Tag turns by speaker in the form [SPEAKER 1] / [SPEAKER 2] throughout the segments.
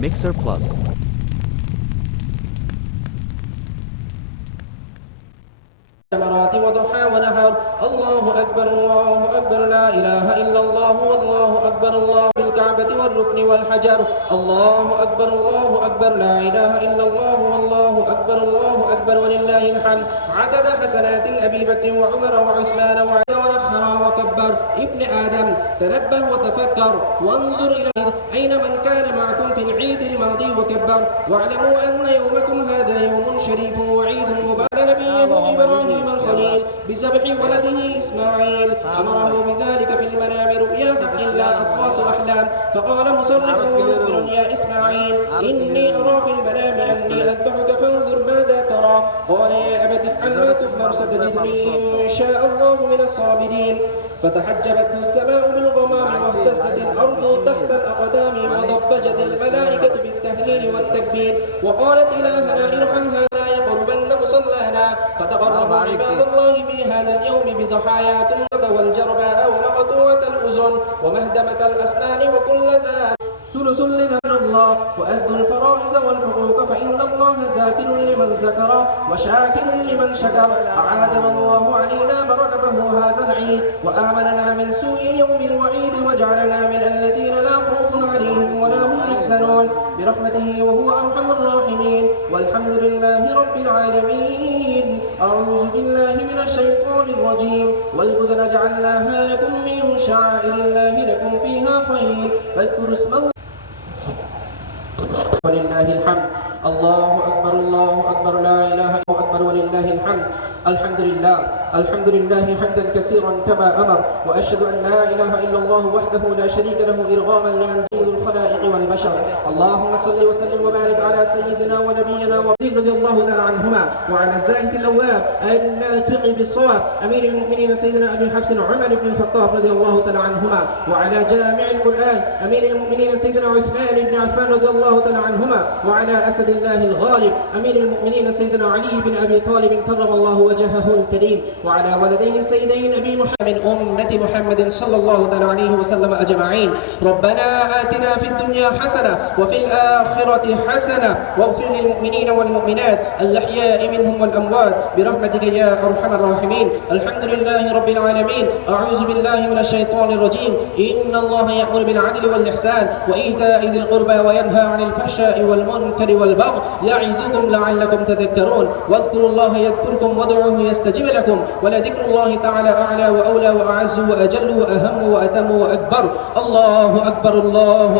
[SPEAKER 1] Mixer Plus.
[SPEAKER 2] والركن والحجر. الله أكبر الله أكبر. لا إله إلا الله والله أكبر الله أكبر. ولله الحمد. عدد حسنات أبي بكر وعمر وعثمان وعلي ونخر وكبر. ابن آدم تنبه وتفكر. وانظر إلى أين من كان معكم في العيد الماضي وكبر. واعلموا أن يومكم هذا يوم شريف وعيد وبان نبيه إبراهيم الخليل بذبح ولده إسماعيل. أمره بذلك في المنام رؤيا حق لا أضغاث أحلام فقال ومخبرا يا إسماعيل إني أرى في المنام أني أذبحك فانظر ماذا ترى. قال يا أبت افعل ما تؤمر ستجدني إن شاء الله من الصابرين. فتحجبته السماء بالغمام واهتزت الأرض تحت الأقدام وضبجت الملائكة بالتهليل والتكبير. وقالت إلهنا ارحم هذا يقربن مصلانا فتقربوا عباد الله في هذا اليوم بضحايا تمرد والجرباء ومقطوعة الأذن ومهدمة الأسنان وكل ذات ثلث لذكر الله وأدوا الفرائض والحقوق فإن الله ذاكر لمن ذكر وشاكر لمن شكر. أعادنا الله علينا بركته هذا العيد وآمننا من سوء يوم الوعيد وجعلنا من الذين برحمته وهو أرحم الراحمين. والحمد لله رب العالمين. أعوذ بالله من الشيطان الرجيم. والبدن جعلناها لكم من شعائر الله لكم فيها خير. فاذكروا اسم الله. ولله الحمد. الله أكبر الله أكبر لا إله إلا أكبر ولله الحمد. الحمد لله. الحمد لله حمدا كثيرا كما أمر. وأشهد أن لا إله إلا الله وحده لا شريك له إرغاما لمن دين الخلائق والبشر. اللهم صل وسلم وبارك على سيدنا ونبينا وعلي رضي الله تعالى عنهما وعلى الزاهد الأواب الناطق بالصواب. أمير المؤمنين سيدنا أبي حفص عمر بن الخطاب رضي الله تعالى عنهما وعلى جامع القرآن. أمير المؤمنين سيدنا عثمان بن عفان رضي الله تعالى عنهما وعلى أسد الله الغالب. أمير المؤمنين سيدنا علي بن أبي طالب كرم الله وجهه الكريم وعلى ولديه السيدين أبي محمد أمة محمد صلى الله عليه وسلم أجمعين. ربنا في الدنيا حسنة وفي الآخرة حسنة واغفر للمؤمنين والمؤمنات الأحياء منهم والأموات برحمتك يا أرحم الراحمين. الحمد لله رب العالمين. أعوذ بالله من الشيطان الرجيم. إن الله يأمر بالعدل والإحسان وإيتاء ذي القربى وينهى عن الفحشاء والمنكر والبغي يعظكم لعلكم تذكرون. واذكروا الله يذكركم وادعوه يستجب لكم. ولذكر الله تعالى أعلى وأولى وأعز وأجل وأهم وأتم وأكبر. الله أكبر الله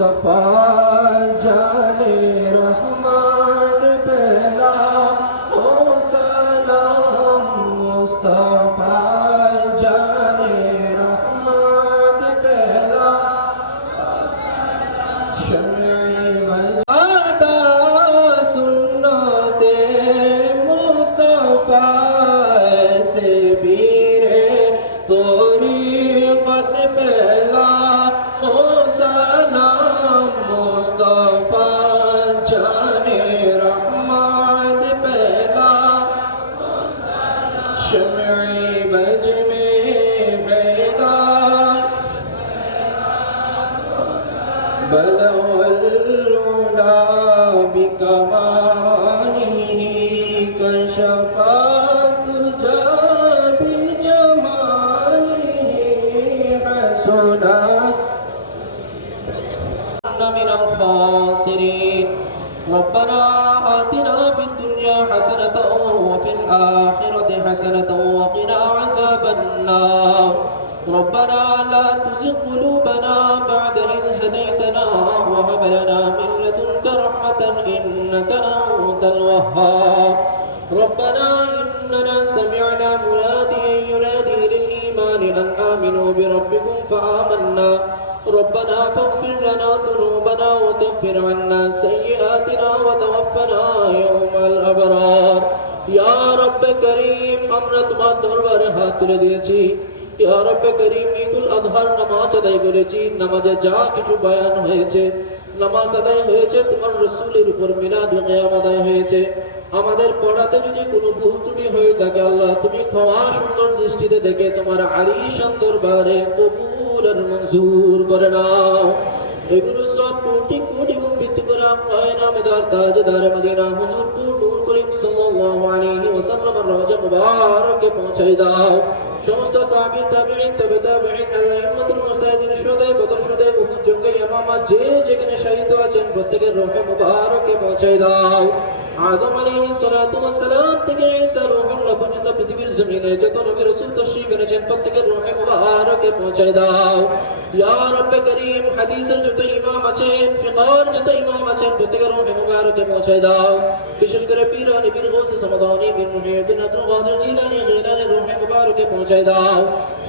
[SPEAKER 2] The Jale ربنا آتنا في الدنيا حسنة وفي الآخرة حسنة وقنا عذاب النار. ربنا لا تزغ قلوبنا بعد إذ هديتنا وهب لنا من لدنك رحمة إنك أنت الوهاب. ربنا إننا سمعنا مناديا ينادي للإيمان أن آمنوا بربكم فآمنا. ربنا فاغفر لنا ذنوبنا وكفر عنا سيئاتنا وتوفنا يوم الأبرار يا رب كريم আমরা তোমার দরবারে হাত তুলে দিয়েছি ইয়া রব্বে করিম ঈদুল আজহার নামাজ আদায় করেছি নামাজে যা কিছু বয়ান হয়েছে নামাজ আদায় হয়েছে তোমার রসুলের উপর মিলাদ কিয়াম আদায় হয়েছে আমাদের পড়াতে যদি কোনো ভুল ত্রুটি হয়ে থাকে আল্লাহ তুমি ক্ষমা সুন্দর দৃষ্টিতে দেখে তোমার আলিশান দরবারে কবুল আর মঞ্জুর করে নাও। এগুলো সব কোটি কোটি বৃদ্ধি করে নামেদার তাজদার মদিনা হুজুর করিম সাল্লাল্লাহু আলাইহি মুবারকে দাও। সমস্ত সাহাবী, তাবিঈন, তবে তাবিঈন মুস্তাহিদিন শুহাদায়ে বদর শুহাদায়ে উহুদ, জঙ্গে ইয়ামামা যে যেখানে শহীদ আছেন প্রত্যেকের রূহে মুবারকে পৌঁছাই দাও। آدم علیہ الصلوۃ والسلام تک عیسیٰ روح اللہ بننا پتیبیر زمینے جگہ نبی رسول تشریف رجن پت کے روح مبارک پہنچے داو یا رب کریم، حدیث جو تو امام اچین فقار جو تو امام اچین پت کے روح مبارک پہنچے داو بشش کرے پیران پیر غوث، سمدانی بن محیب بن عبد القادر جیلانی، غیلانی روح مبارک پہنچے داو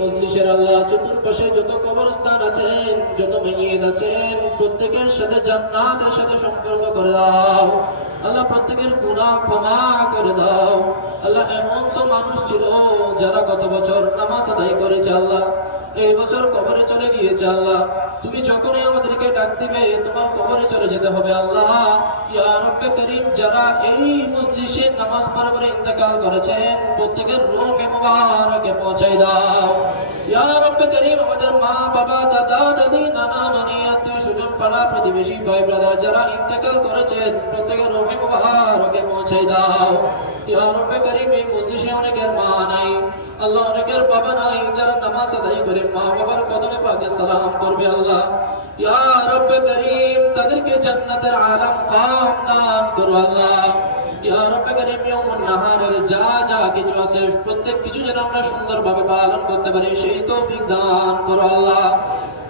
[SPEAKER 2] মজলিসের আল্লাহ চতুর্পাশে যত কবরস্থান আছেন, যত মেয়েদ আছেন, প্রত্যেকের সাথে জান্নাতের সাথে সম্পর্ক করে দাও। আল্লাহ প্রত্যেকের গুণা ক্ষমা করে দাও। আল্লাহ এমন তো মানুষ ছিল যারা গত বছর নামাজ আদায় করেছে, আল্লাহ এই বছর কবরে চলে গিয়েছে আল্লাহ। তুমি যখনই আমাদেরকে ডাক দিবে, তোমার কবরে চলে যেতে হবে আল্লাহ। করিম, যারা এই মজলিসে নামাজ পড়ে পড়ে ইন্তেকাল করেছেন, প্রত্যেকের রূহে মুবারকে পৌঁছাই রব্বে করিম, আমাদের মা, বাবা, দাদা, দাদি, নানা, নানি পাড়া প্রতিবেশী যারা ইন্তেকাল করেছেন, প্রত্যেকের করিম, এই অনেকের মা নাই। আল্লাহ অনেকের বাবা নাই যারা নামাজ আদায় করে মা বাবার কদমে পাকে সালাম করবে আল্লাহ। ইয়া রব্বে করিম, তাদেরকে জান্নাতের আলা মুকাম দান করো আল্লাহ। ইয়া রব্বে করিম, ইয়াউমুন নাহারের যা যা কিছু আছে, প্রত্যেক কিছু যেন আমরা সুন্দরভাবে পালন করতে পারি, সেই তৌফিক দান করো আল্লাহ।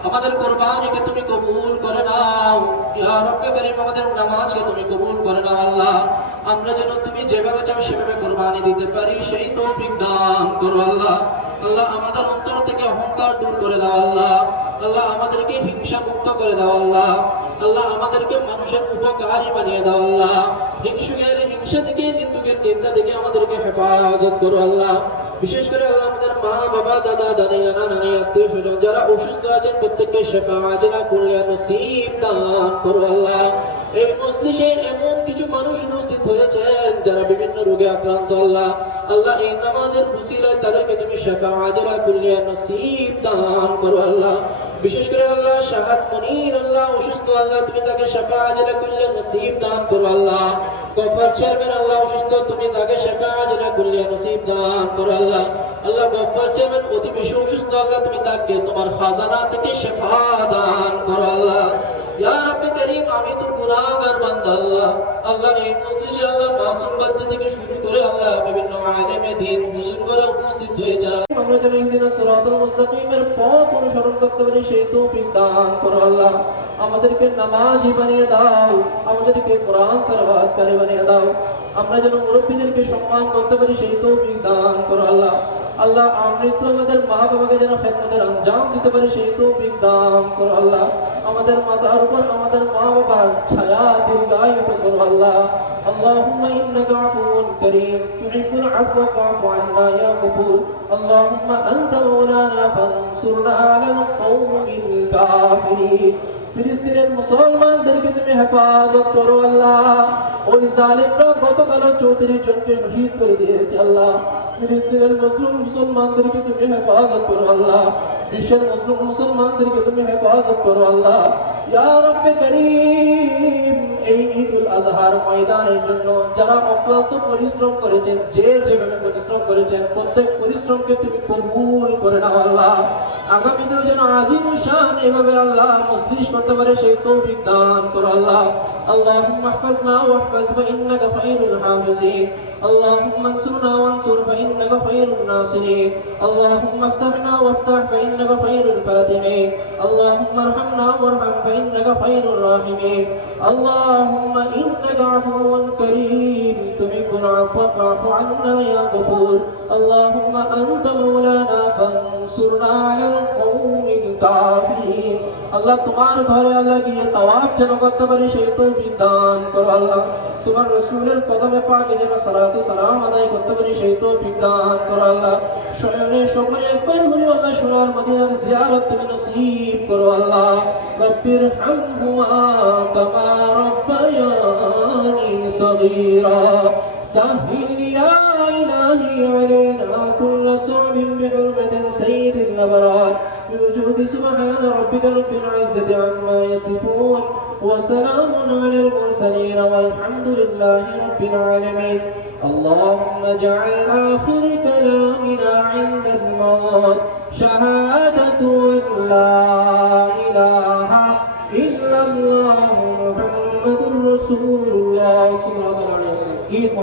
[SPEAKER 2] আমাদের কোরবানিকে তুমি কবুল করে নাও। ইয়া রব্বে করিম, আমাদের নামাজকে তুমি কবুল করে নাও আল্লাহ। আমরা যেন তুমি যেভাবে চাও সেভাবে কোরবানি দিতে পারি, সেই তৌফিক দান করো আল্লাহ। আল্লাহ আমাদের অন্তর থেকে অহংকার দূর করে দাও আল্লাহ। আল্লাহ আমাদেরকে হিংসা মুক্ত করে দাও আল্লাহ। আল্লাহ আমাদেরকে মানুষের উপকারী বানিয়ে দাও আল্লাহ। হিংসুকের হিংসা থেকে, নিন্দুকের নিন্দা থেকে আমাদেরকে হেফাজত করো আল্লাহ। বিশেষ করে আল্লাহ আমাদের মা, বাবা, দাদা, দাদি, নানা, নানি, আত্মীয় স্বজন যারা অসুস্থ আছেন, প্রত্যেককে শেফা, আজরা কল্যাণ নসিব দান করো আল্লাহ। এই মজলিসে এমন মানুষ উপস্থিত হয়েছেন, যারা বিভিন্ন রোগে আক্রান্ত, আল্লাহ আল্লাহ এই নামাজের উসিলায় তাদেরকে তুমি শেফা আজরা কল্যাণ নসিব দান করো, আল্লাহ। বিশেষ করে আল্লাহ, শাহাদ মনির, আল্লাহ, অসুস্থ, আল্লাহ, তুমি তাকে শেফা আজরা কল্যাণ নসিব দান করো, আল্লাহ। গফর চেয়ারম্যান, আল্লাহ, অসুস্থ, তুমি তাকে শেফা আজরা কল্যাণ নসিব দান করো, আল্লাহ। আল্লাহ, গফর চেয়ারম্যান, অতি বেশি অসুস্থ, আল্লাহ, তুমি তাকে তোমার খাজানা থেকে শেফা দান করো, আল্লাহ। আমি তো আল্লাহ। আল্লাহ এই আল্লাহ মাসুম বাচ্চা থেকে শুরু করে আল্লাহ বিভিন্ন আলেমে দিন বুজুর্গরা উপস্থিত হয়েছে আমরা যেন একদিন মুস্তাকিমের পথ অনুসরণ করতে পারি, সেই তৌফিক দান করো আল্লাহ। আমাদেরকে নামাজি বানিয়ে দাও, আমাদেরকে কোরআন তেলাওয়াতকারী বানিয়ে দাও। আমরা যেন মুরব্বীদেরকে সম্মান করতে পারি, সেই তৌফিক দান করো আল্লাহ। আল্লাহ, আমৃত্যু আমাদের মা বাবাকে যেন খেদমতের আঞ্জাম দিতে পারি, সেই তৌফিক দান করো আল্লাহ। আমাদের মাথার উপর আমাদের মা বাবার ছায়া দীর্ঘায়িত করো আল্লাহ اللهم إنك عفو كريم تحب العفو فاعف عنا يا غفور اللهم أنت مولانا فانصرنا على القوم الكافرين ফিলিস্তিনের মুসলমানদেরকে তুমি হেফাজত করো আল্লাহ ওই জালিমরা গতকাল চৌত্রিশ জনকে শহীদ করে দিয়েছে আল্লাহ ফিলিস্তিনের মুসলিম মুসলমানদেরকে তুমি হেফাজত করো আল্লাহ বিশ্বের মুসলিম মুসলমানদেরকে তুমি হেফাজত করো আল্লাহ ইয়া রব্বে করিম এই ঈদুল আজহার ময়দানের জন্য যারা অক্লান্ত পরিশ্রম করেছেন যে যেভাবে পরিশ্রম করেছেন প্রত্যেক পরিশ্রমকে তুমি কবুল করে নাও আল্লাহ আগামীতেও যেন আজিম শান এভাবে আল্লাহ মসজিদ করতে পারে সেই তৌফিক দান করো আল্লাহ اللهم احفظنا واحفظ فإنك خير الحافظين اللهم انصرنا وانصر فإنك خير الناصرين اللهم افتحنا وافتح فإنك خير الفاتحين اللهم ارحمنا وارحم فإنك خير الراحمين. اللهم إنك عفو كريم. تحب العفو فاعف عنا يا غفور. اللهم أنت مولانا فانصرنا على القوم الكافرين. আল্লাহ তোমার ঘরে আল্লাহ গিয়ে তাওয়াফ যেন করতে পারি সেই তৌফিক দান করো আল্লাহ তোমার রসুলের কদমে পাকে যেন সালাতু সালাম আদায় করতে পারি সেই তৌফিক দান করো আল্লাহ শয়নে সকলে একবার হলো আল্লাহ সোনার মদিনার জিয়ারত তুমি নসিব করো আল্লাহ রব্বির হামহুমা কামা রব্বায়ানি সগীরা سهل يا إلهي علينا كل صعب بحرمة سيد الأبرار بوجود سبحان ربك رب العزة عما يصفون وسلام على المرسلين والحمد لله رب العالمين. اللهم اجعل آخر كلامنا عند الموت. شهادة أن لا إله إلا الله محمد رسول الله صلى الله